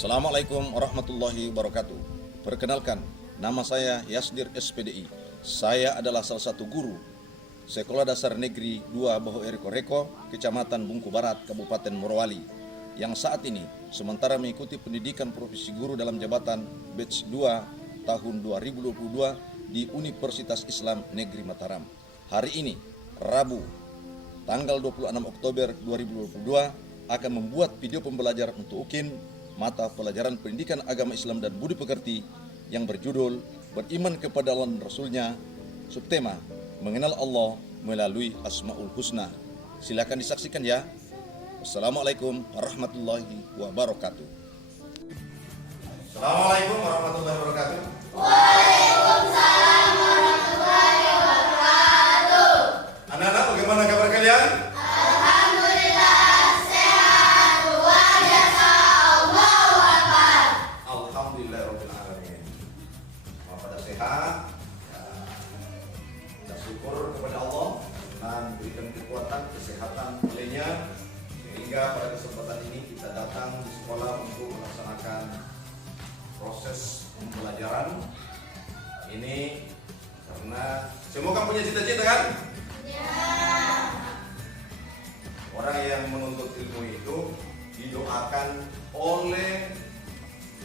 Assalamualaikum warahmatullahi wabarakatuh. Perkenalkan, nama saya Yasdir SPDI. Saya adalah salah satu guru Sekolah Dasar Negeri 2 Baho Eriko Reko, Kecamatan Bungku Barat, Kabupaten Morowali, yang saat ini sementara mengikuti pendidikan profesi guru dalam jabatan Batch 2 tahun 2022 di Universitas Islam Negeri Mataram. Hari ini, Rabu, tanggal 26 Oktober 2022, akan membuat video pembelajaran untuk UKIN mata pelajaran pendidikan agama Islam dan budi pekerti yang berjudul Beriman kepada Allah dan Rasulnya, subtema Mengenal Allah melalui Asmaul Husna. Silakan disaksikan ya. Wassalamualaikum warahmatullahi wabarakatuh. Assalamualaikum warahmatullahi wabarakatuh. Waalaikumsalam warahmatullahi wabarakatuh. Anak-anak, bagaimana kabar kalian? Alhamdulillah sehat, luar biasa. Allahu Akbar. Alhamdulillahirabbil alamin. Pada sehat. Kita syukur kepada Allah dan berikan kekuatan, kesehatan olehnya, sehingga pada kesempatan ini kita datang di sekolah untuk melaksanakan proses pembelajaran ini karena semua kan punya cita-cita kan? Ya. Orang yang menuntut ilmu itu didoakan oleh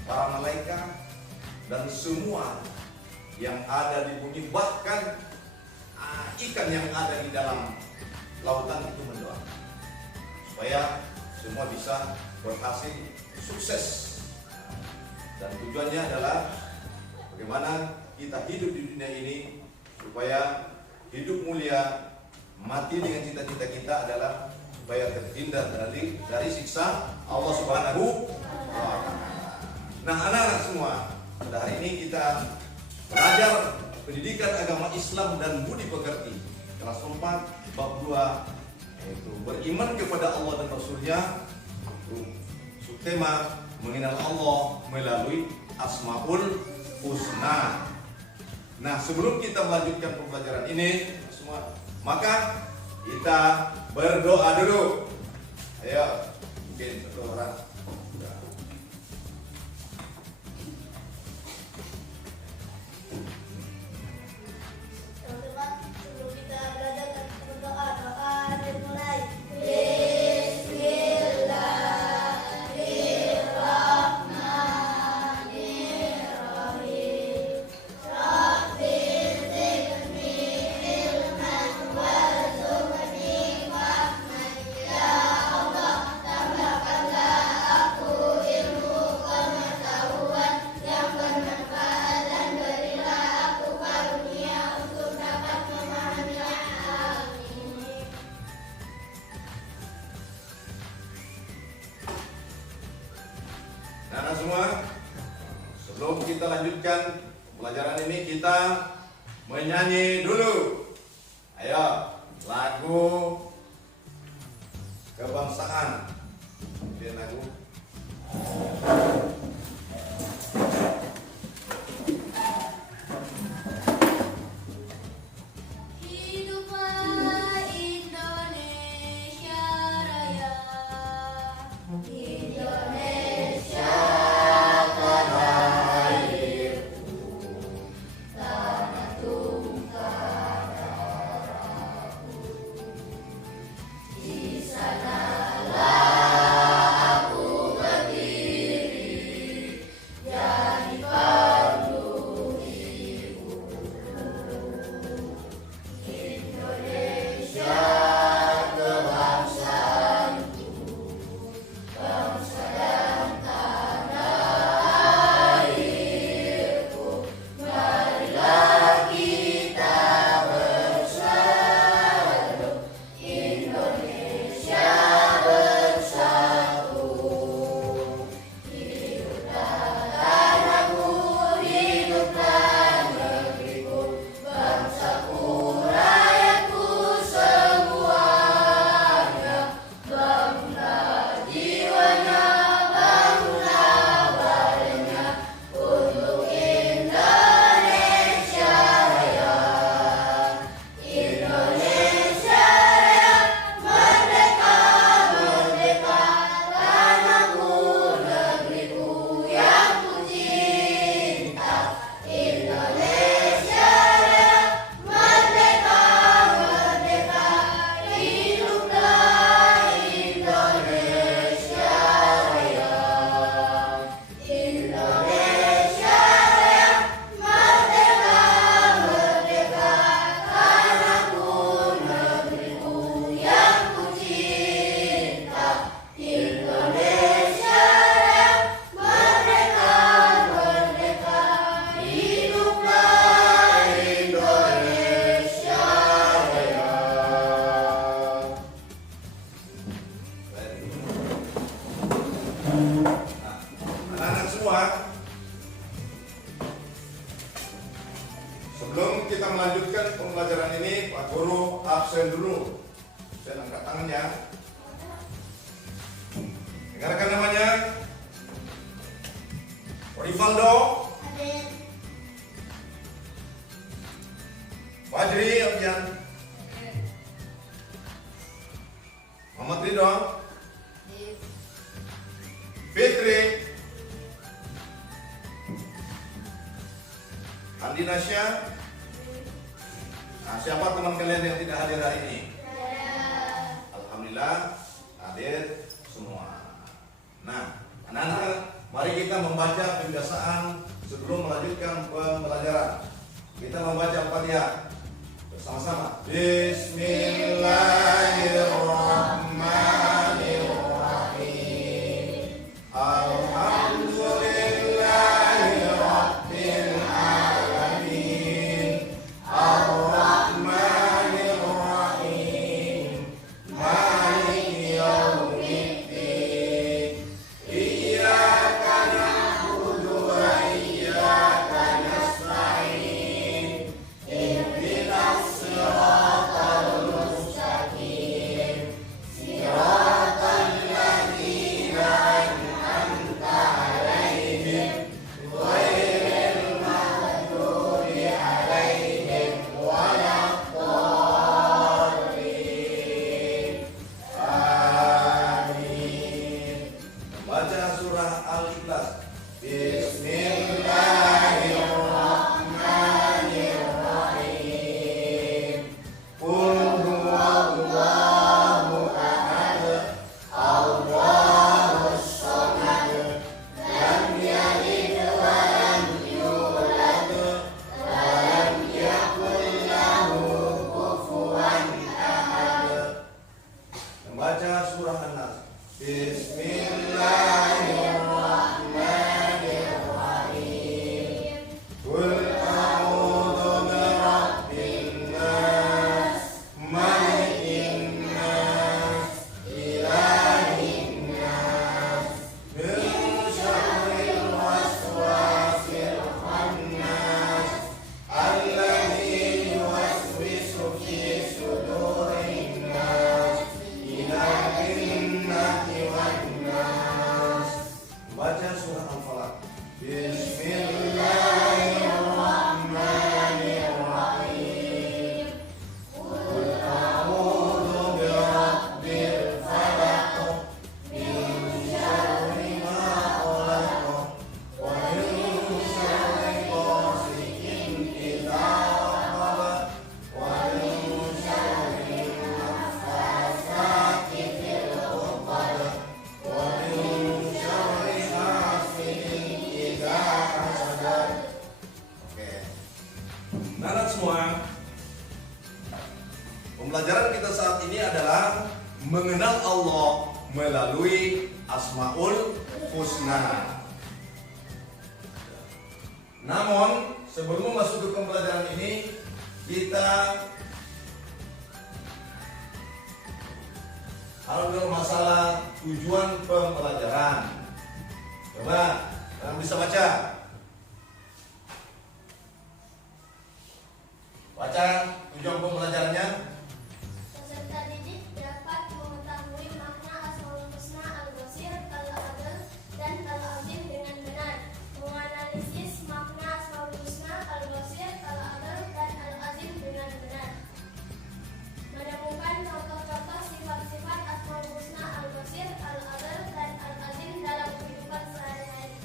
para malaikat dan semua yang ada di bumi, bahkan ikan yang ada di dalam lautan itu mendoakan supaya semua bisa berhasil, sukses. Dan tujuannya adalah bagaimana kita hidup di dunia ini supaya hidup mulia, mati dengan cita-cita kita adalah supaya terhindar dari siksa Allah Subhanahu wa Ta'ala. Nah, anak-anak semua, pada hari ini kita belajar pendidikan agama Islam dan budi pekerti kelas 4 bab 2, yaitu beriman kepada Allah dan Rasulnya, subtema mengenal Allah melalui Asmaul Husna. Nah, sebelum kita melanjutkan pembelajaran ini semua, maka kita berdoa dulu. Ayo, mungkin satu orang. Teman-teman, sebelum kita belajar dan berdoa, doa dimulai. Bismillahirrahmanirrahim. Rabbi zidni ilman warzuqni fahman. Ya Allah, tambahkanlah Sebelum kita lanjutkan pelajaran ini, kita menyanyi dulu. Ayo, lagu kebangsaan. Biar lagu. Hiduplah Indonesia Raya. Indonesia tanah airku, tanah tumpah darahku. Di sanalah aku berdiri, jadi pandu ibuku. Indonesia kebangsaanku, bangsa dan tanah airku. Marilah kita bersatu, Indonesia bersatu. Hiduplah tanahku, hiduplah negeriku, bangsaku, rakyatku semuanya. Bangunlah jiwanya, bangunlah badannya untuk Indonesia Raya. Indonesia Raya, merdeka, merdeka, tanahku, negeriku yang ku cinta. Indonesia Raya, merdeka, merdeka, hiduplah Indonesia Raya. Indonesia Raya, merdeka, merdeka, tanahku, negeriku yang ku cinta. Indonesia Raya, merdeka, merdeka, hiduplah Indonesia Raya. Nah, anak-anak semua, sebelum kita melanjutkan pembelajaran ini, Pak Guru absen dulu. Saya angkat tangannya. Dengarkan namanya. Rivaldo, Adik, Fajri Abdian, Muhammad Ridwan, Fitri, Andi Nasya. Nah, siapa teman kalian yang tidak hadir hari ini? Alhamdulillah hadir semua. Nah, anak-anak, mari kita membaca pembiasaan sebelum melanjutkan pembelajaran. Kita membaca Al-Fatihah bersama-sama. Bismillahirrahmanirrahim. Alhamdulillahirabbil alamin. Ar-Rahmanir-Rahim. Maliki yaumiddin. Iyyaka na'budu wa iyyaka nasta'in. Ihdinas siratal mustaqim. Siratal ladzina an'amta 'alaihim ghairil maghdubi 'alaihim waladdallin. Amin. Baca surah Al-Ikhlas. Bismillahirrahmanirrahim. Qul huwallahu ahad, Allahus samad, lam yalid wa lam yulad, wa lam yakul lahu kufuwan ahad. Membaca surah An-Nas. Bismillahirrahmanirrahim. Qul a'udzu birabbin nas, malikin nas, ilahin nas, min syarril waswasil semua, pembelajaran kita saat ini adalah mengenal Allah melalui Asmaul Husna. Namun sebelum masuk ke pembelajaran ini, kita harus dulu masalah tujuan pembelajaran. Coba, kalian bisa baca? Baca tujuan pembelajarannya. Peserta didik dapat mengetahui makna Asmaul Husna Al-Basir, Al-Adl, dan Al-Azim dengan benar. Menganalisis makna Asmaul Husna Al-Basir, Al-Adl, dan Al-Azim dengan benar. Menemukan contoh-contoh sifat-sifat Asmaul Husna Al-Basir, Al-Adl, dan Al-Azim dalam kehidupan sehari-hari.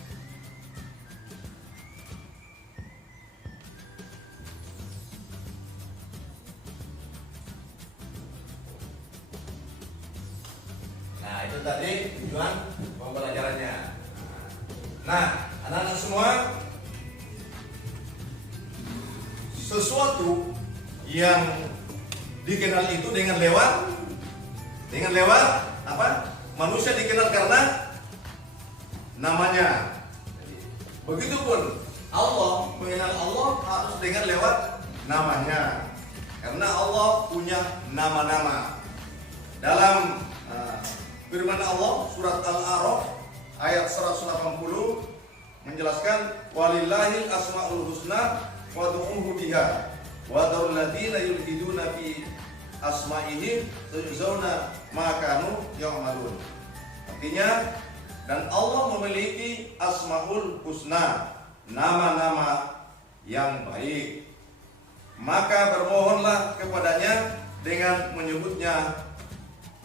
Nah, itu tadi tujuan pembelajarannya. Nah, anak-anak semua, sesuatu yang dikenal itu dengan lewat apa? Manusia dikenal karena namanya. Begitupun Allah, mengenal Allah harus dengan lewat namanya. Karena Allah punya nama-nama. Dalam firman Allah surat Al-A'raf ayat 180 menjelaskan walillahil asmaul husna fad'uhu biha wa dzarul ladzina yulhiduna fi asma'ihi tujzauna ma kanu ya'malun. Artinya, dan Allah memiliki asmaul husna, nama-nama yang baik. Maka bermohonlah kepadanya dengan menyebutnya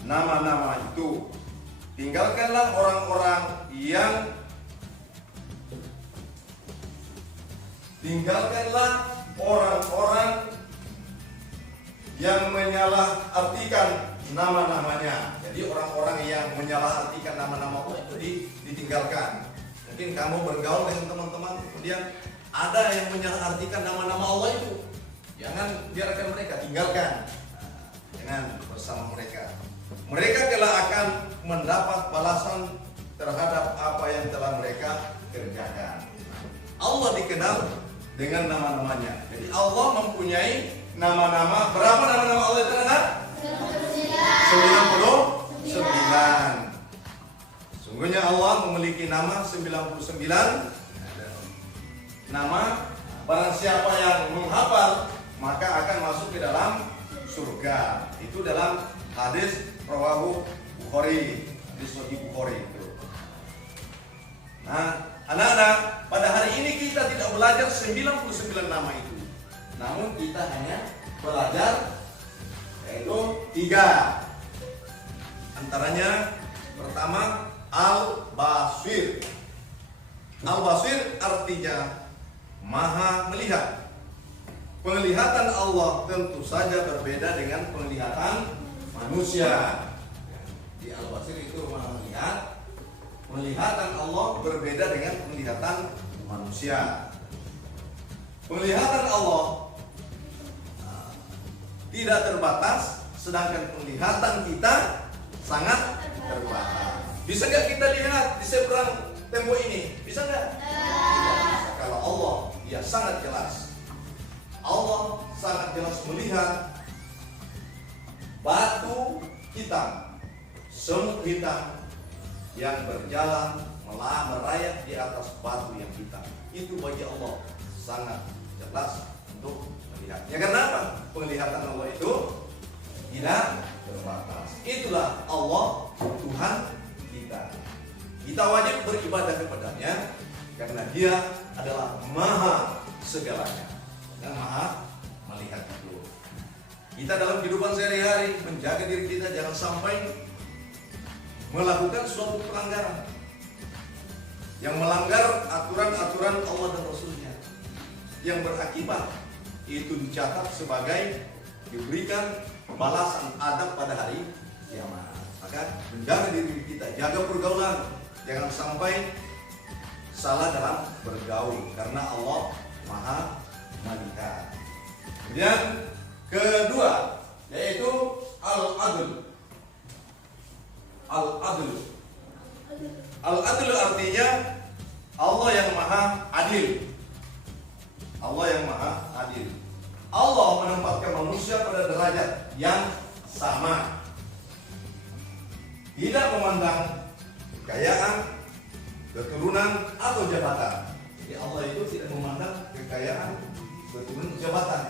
nama-nama itu. Tinggalkanlah orang-orang yang menyalahartikan nama-namanya. Jadi orang-orang yang menyalahartikan nama-nama Allah itu ditinggalkan. Mungkin kamu bergaul dengan teman-teman, kemudian ada yang menyalahartikan nama-nama Allah itu. Jangan biarkan mereka, tinggalkan. Jangan bersama mereka. Mereka kelak akan mendapat balasan terhadap apa yang telah mereka kerjakan. Allah dikenal dengan nama-namanya. Jadi Allah mempunyai nama-nama. Berapa nama-nama Allah itu ada? 99. Sungguhnya Allah memiliki nama 99 nama. Barang siapa yang menghafal, maka akan masuk ke dalam surga. Itu dalam hadis rawahu Bukhari, hadis Sahih Bukhari itu. Nah, anak-anak, pada hari ini kita tidak belajar 99 nama itu. Namun kita hanya belajar yaitu 3. Antaranya pertama Al-Basir. Al-Basir artinya Maha melihat. Penglihatan Allah tentu saja berbeda dengan penglihatan manusia. Di Al-Basir itu Maha melihat. Penglihatan Allah berbeda dengan penglihatan manusia. Penglihatan Allah tidak terbatas, sedangkan penglihatan kita sangat terbatas. Bisa nggak kita lihat di seberang tembok ini? Bisa nggak? Tidak. Kalau Allah, dia sangat jelas. Allah sangat jelas melihat batu hitam, semut hitam yang berjalan merayap di atas batu yang hitam. Itu bagi Allah sangat jelas untuk melihatnya. Karena apa? Penglihatan Allah itu tidak terbatas. Itulah Allah, Tuhan kita. Kita wajib beribadah kepadanya karena Dia adalah Maha segalanya dan Maha melihat itu. Kita dalam kehidupan sehari-hari menjaga diri kita jangan sampai melakukan suatu pelanggaran yang melanggar aturan-aturan Allah dan Rasulnya, yang berakibat itu dicatat sebagai diberikan balasan adab pada hari kiamat. Maka menjaga diri kita, jaga pergaulan, jangan sampai salah dalam bergaul karena Allah Maha melihat. Kemudian kedua yaitu al-adl. Al-adl. Al-adl artinya Allah yang maha adil. Allah yang maha adil. Allah menempatkan manusia pada derajat yang sama. Tidak memandang kekayaan, keturunan atau jabatan. Jadi Allah itu tidak memandang kekayaan, keturunan, jabatan.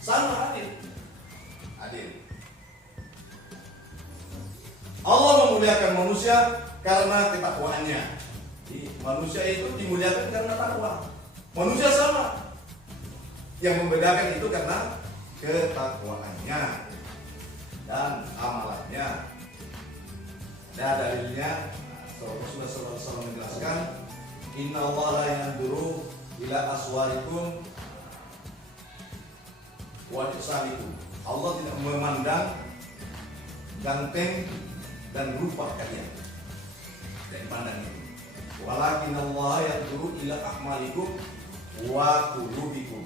Sama adil. Adil. Allah memuliakan manusia karena ketakwaannya. Jadi, manusia itu dimuliakan karena takwa. Manusia sama. Yang membedakan itu karena ketakwaannya dan amalannya. Ada dalilnya. Rasulullah SAW menjelaskan, Inna Allah la yanzuru ila aswarikum wa nisaikum. Allah tidak memandang ganteng dan rupa kalian. Tidak dipandang itu. Walakin Allah yanzuru ila a'malikum wa qulubikum.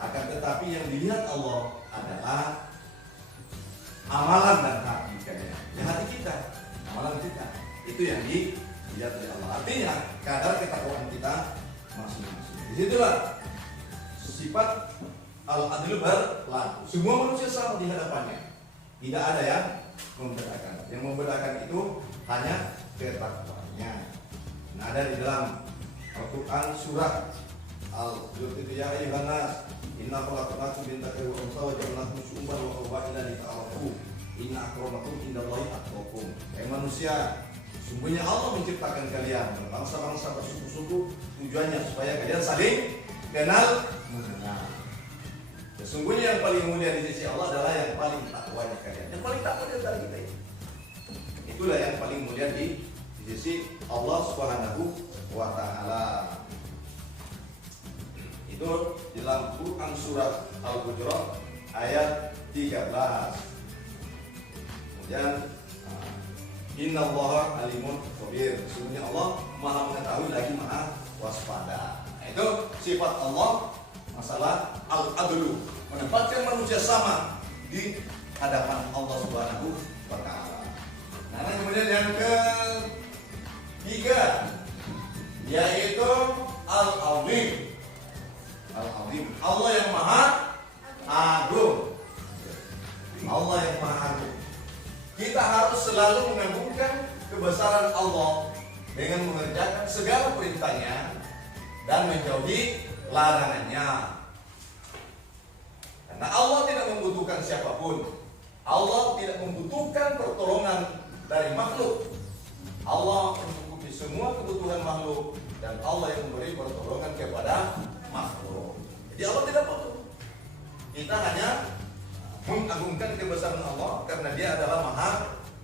Akan tetapi yang dilihat Allah adalah amalan dan hati kalian. Ya, hati kita, amalan kita. Itu yang dilihat oleh Allah. Artinya kadar ketakwaan kita masing-masing. Disitulah sifat al-adil berlaku. Semua manusia sama di hadapannya. Tidak ada yang membedakan. Yang membedakan itu hanya ketakwaannya. Nah, ada di dalam Al-Quran surat Al-Qur'an, ya ayyuhan nas inna khalaqnakum min dzakarin wa untha wa ja'alnakum syu'uban wa qabaila lita'arafu inna akramakum indallahi atqakum. Hai manusia, sungguhnya Allah menciptakan kalian bangsa-bangsa bersuku-suku, tujuannya supaya kalian saling kenal mengenal. Sesungguhnya yang paling mulia di sisi Allah adalah yang paling takwanya kalian. Yang paling takwa di antara kita ini. Itulah yang paling mulia di sisi Allah Subhanahu wa taala. Itu dalam Quran surat Al-Hujurat ayat 13. Kemudian Innallaha alimun khabir. Sesungguhnya Allah Maha mengetahui lagi Maha waspada. Nah, itu sifat Allah masalah al-adlu, menempatkan manusia sama di hadapan Allah Subhanahu wa taala. Nah, kemudian yang ketiga yaitu al-azim. Al-azim, Allah yang Maha Agung. Allah yang Maha Agung. Kita harus selalu mengagungkan kebesaran Allah dengan mengerjakan segala perintahnya dan menjauhi larangannya. Karena Allah tidak membutuhkan siapapun. Allah tidak membutuhkan pertolongan dari makhluk. Allah mencukupi semua kebutuhan makhluk dan Allah yang memberi pertolongan kepada makhluk. Jadi Allah tidak butuh. Kita hanya mengagungkan kebesaran Allah karena Dia adalah Maha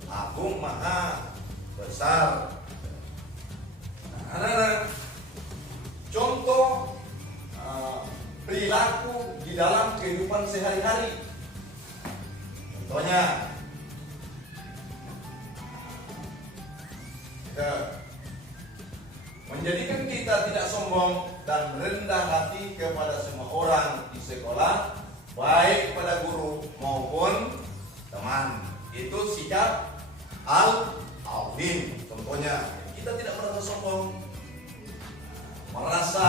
Agung, Maha Besar. Nah, anak-anak, contoh perilaku di dalam kehidupan sehari-hari. Contohnya, menjadikan kita tidak sombong dan rendah hati kepada semua orang di sekolah, baik kepada guru maupun teman. Itu sikap al-azim. Contohnya, kita tidak merasa sombong, merasa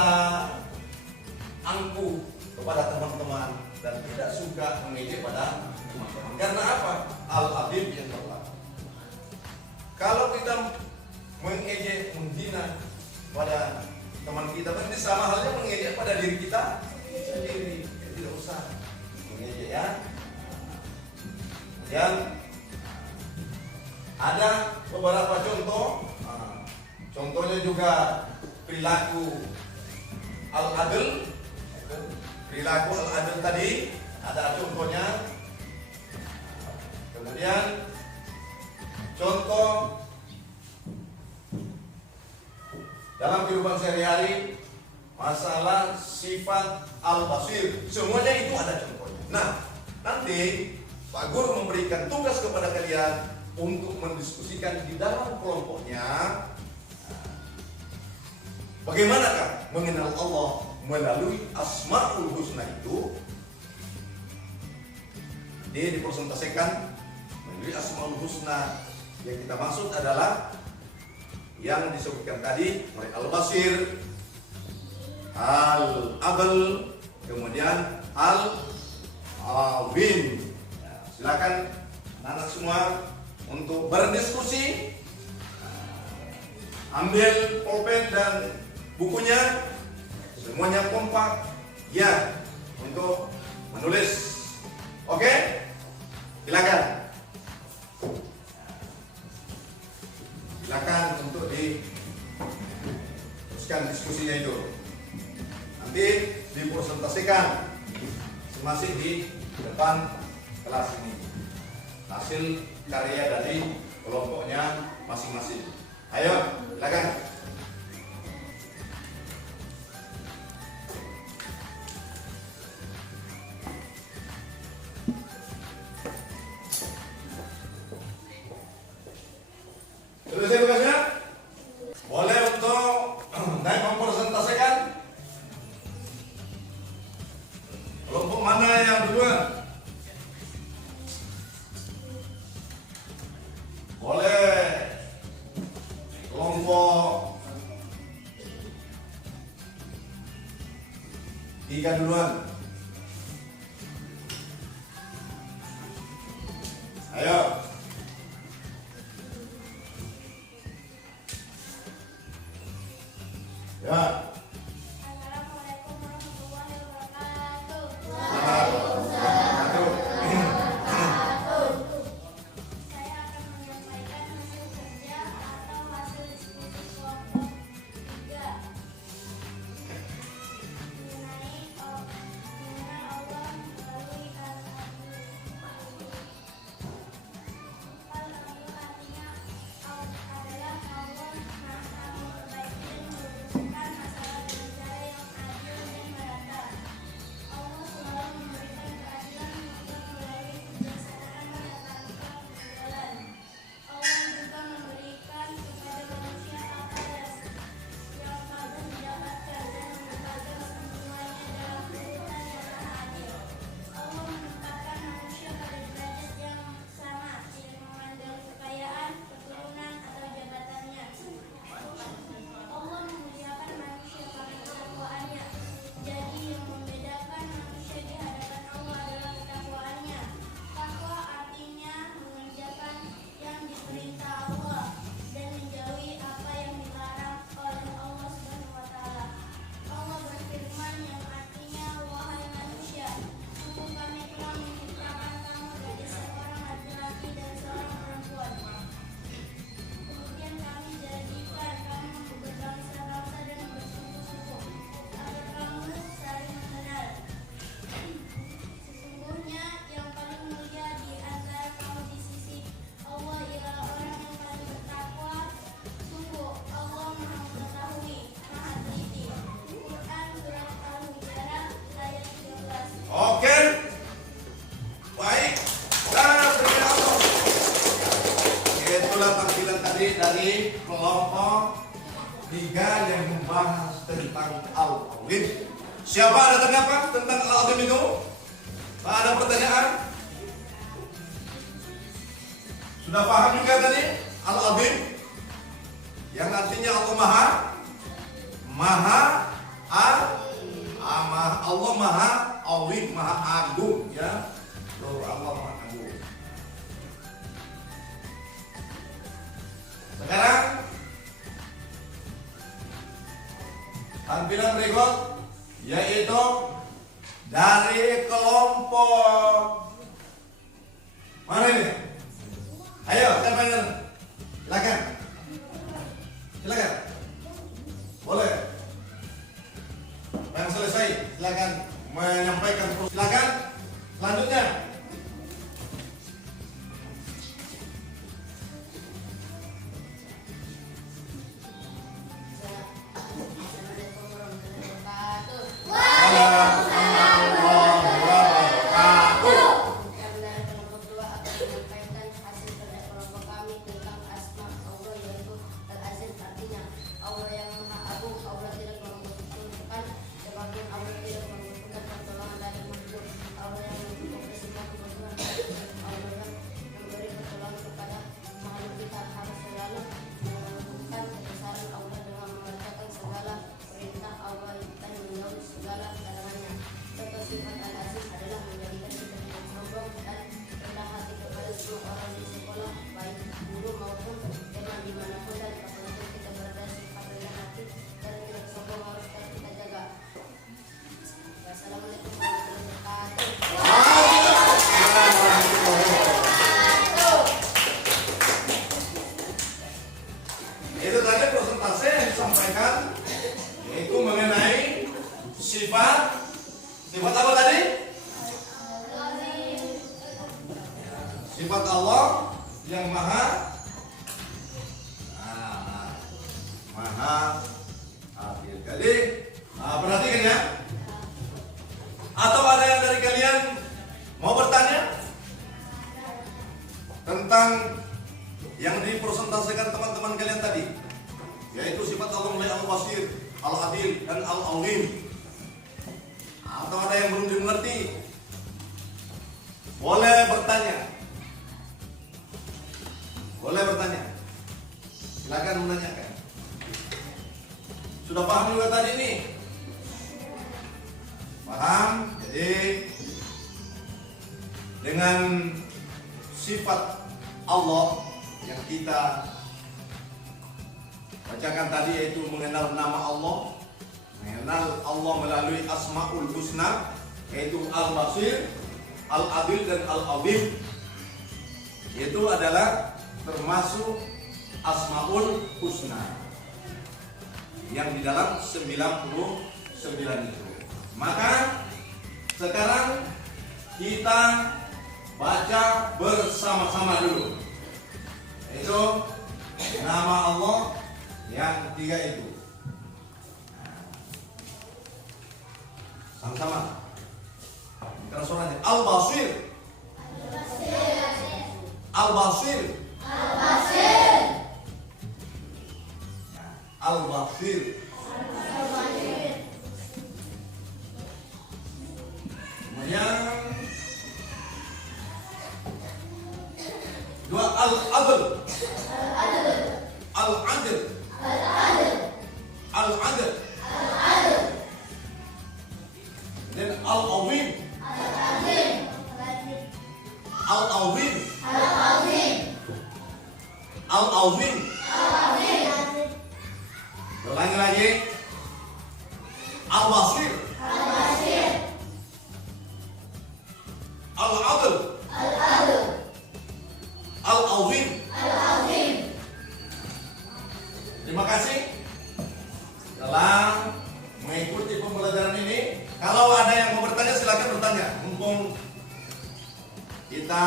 angkuh kepada teman-teman dan tidak suka mengejek pada teman-teman. Karena apa? Al-azim yang berlaku. Kalau kita mengejek, menghina pada teman kita, berarti sama halnya mengejek pada diri kita sendiri. Ya, tidak usah mengejek ya. Kemudian ada beberapa contoh. Contohnya juga perilaku al-adl. Perilaku al-adl tadi ada contohnya. Kemudian contoh dalam kehidupan sehari-hari, masalah sifat al-basir, semuanya itu ada contohnya. Nah, nanti Pak Guru memberikan tugas kepada kalian untuk mendiskusikan di dalam kelompoknya bagaimanakah mengenal Allah melalui Asmaul Husna itu Dia dipresentasikan menjadi Asmaul Husna. Yang kita maksud adalah yang disebutkan tadi, mulai Al-Basir, Al-Abel, kemudian Al-Awin. Ya, silakan anak semua untuk berdiskusi. Ambil pulpen dan bukunya, semuanya kompak ya untuk menulis. Oke? Silakan. Silakan untuk diteruskan diskusinya itu. Nanti dipresentasikan masih di depan kelas ini hasil karya dari kelompoknya masing-masing. Ayo, silakan. Selesai tugasnya? Boleh untuk naik mempresentasikan? Kelompok mana yang duluan? Boleh. Kelompok 3 duluan. Ayo. Ya. Assalamualaikum warahmatullahi wabarakatuh. Saya akan menyampaikan hasil kerja atau hasil diskusi kelompok 3 mengenai Allah melalui Al-Adil artinya adalah Allah Maha memperbaiki dan meluruskan masalah dengan cara yang adil dan merata. Allah selalu memberikan keadilan untuk melalui kebijaksanaan menetapkan kebenaran. Allah juga memberikan kepada manusia apa yang patut didapatkan dan memberikan semuanya dalam urutan yang maha adil. Allah menempatkan manusia pada derajat yang sama, tidak memandang kekayaan, keturunan, atau jabatannya. Allah memuliakan manusia karena ketakwaannya. Jadi yang membedakan manusia di hadapan Allah adalah ketakwaannya. Takwa artinya mengerjakan yang diperintah Allah dan menjauhi apa yang dilarang oleh Allah Subhanahu wa taala. Allah berfirman yang artinya, wahai manusia, sungguh kami telah menciptakan kamu dari seorang laki-laki dan seorang perempuan. Kemudian kami jadikan kamu berbangsa-bangsa dan bersuku-suku agar kamu saling mengenal. Sesungguhnya yang paling mulia di antara kamu di sisi Allah ialah orang yang paling bertakwa. Sungguh Allah Maha Mengetahui, Maha Teliti. Quran Surat Al-Hujurat ayat 13. Oke. Baik. Dan berikut itulah tampilan tadi dari kelompok 3 yang membahas tentang Al-Azim. Siapa ada tanggapan tentang Al-Azim itu? Ada pertanyaan? Sudah paham juga tadi Al-Azim? Yang artinya Allah Allah Maha Azim, Maha Agung ya. Allah Maha Agung. Sekarang tampilan berikut yaitu dari kelompok mana ini? Ayo, siapa yang silakan. Silakan. Boleh. Yang selesai, silakan menyampaikan. Silakan. Selanjutnya. Sifat apa tadi? Sifat Allah yang maha adil. Jadi perhatikan ya. Atau ada yang dari kalian mau bertanya tentang yang dipresentasikan teman-teman kalian tadi, yaitu sifat Allah mulai Al-Basir, Al-Adil, dan Al-Azim? Atau ada yang belum dimengerti? Boleh bertanya. Boleh bertanya. Silakan menanyakan. Sudah paham juga tadi nih? Paham? Jadi dengan sifat Allah yang kita bacakan tadi, yaitu mengenal nama Allah, mengenal Allah melalui Asmaul Husna, yaitu Al-Basir, Al-Adil, dan Al-Azim. Itu adalah termasuk Asmaul Husna yang di dalam 99 itu. Maka sekarang kita baca bersama-sama dulu, yaitu nama Allah yang ketiga itu. Sama-sama. Karena suaranya Al-Basir, Al-Basir, Al-Basir. Kemudian dua Al-Adl, Al-Adl, Al-Adl, dan Al-Azim, Al-Azim, Al-Azim. Ulangi lagi. Al-Basir, Al-Adl, Al-Azim. Terima kasih telah mengikuti pembelajaran ini. Kalau ada yang mau bertanya, silakan bertanya. Mumpung kita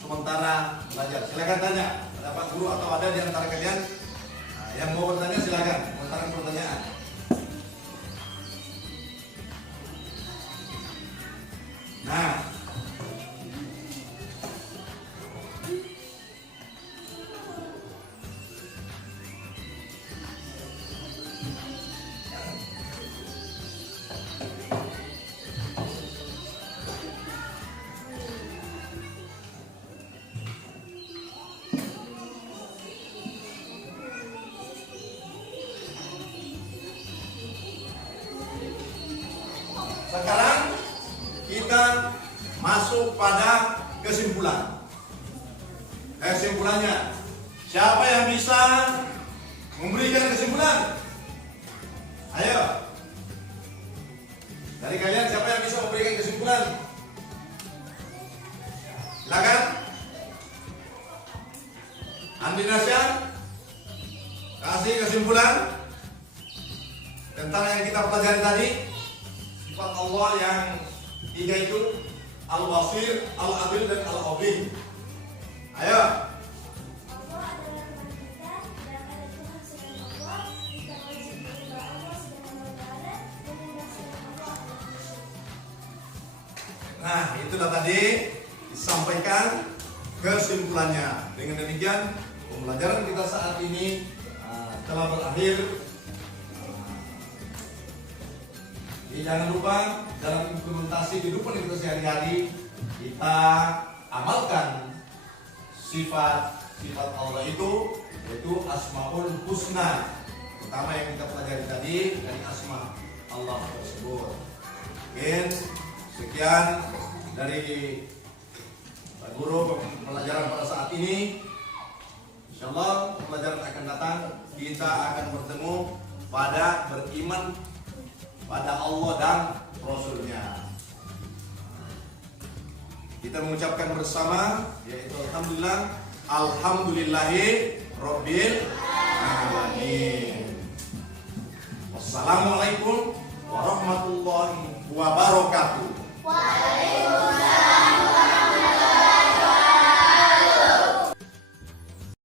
sementara belajar, silakan tanya. Ada Pak Guru atau ada di antara kalian yang mau bertanya, silakan melontarkan pertanyaan. Nah, sekarang kita masuk pada kesimpulan. Kesimpulannya, siapa yang bisa memberikan kesimpulan? Ayo, dari kalian siapa yang bisa memberikan kesimpulan? Silakan. Andi Nasya, kasih kesimpulan tentang yang kita pelajari tadi. Sifat Allah yang tiga itu Al-Basir, Al-Adil, dan Al-Azim. Ayo. Allah adalah Maha dan ada Tuhan selain Allah. Kita wajib menyembah Allah Subhanahu wa Ta'ala dan melaksanakan Allah. Nah, itulah tadi disampaikan kesimpulannya. Dengan demikian, pembelajaran kita saat ini telah berakhir. Jangan lupa dalam implementasi kehidupan kita sehari-hari, kita amalkan sifat-sifat Allah itu, yaitu Asmaul Husna. Pertama yang kita pelajari tadi dari asma Allah tersebut. Mungkin sekian dari Pak Guru pelajaran pada saat ini. Insyaallah pelajaran akan datang kita akan bertemu pada beriman pada Allah dan Rasulnya. Kita mengucapkan bersama, yaitu Alhamdulillahi Rabbil Alamin. Wassalamualaikum warahmatullahi wabarakatuh. wabarakatuh.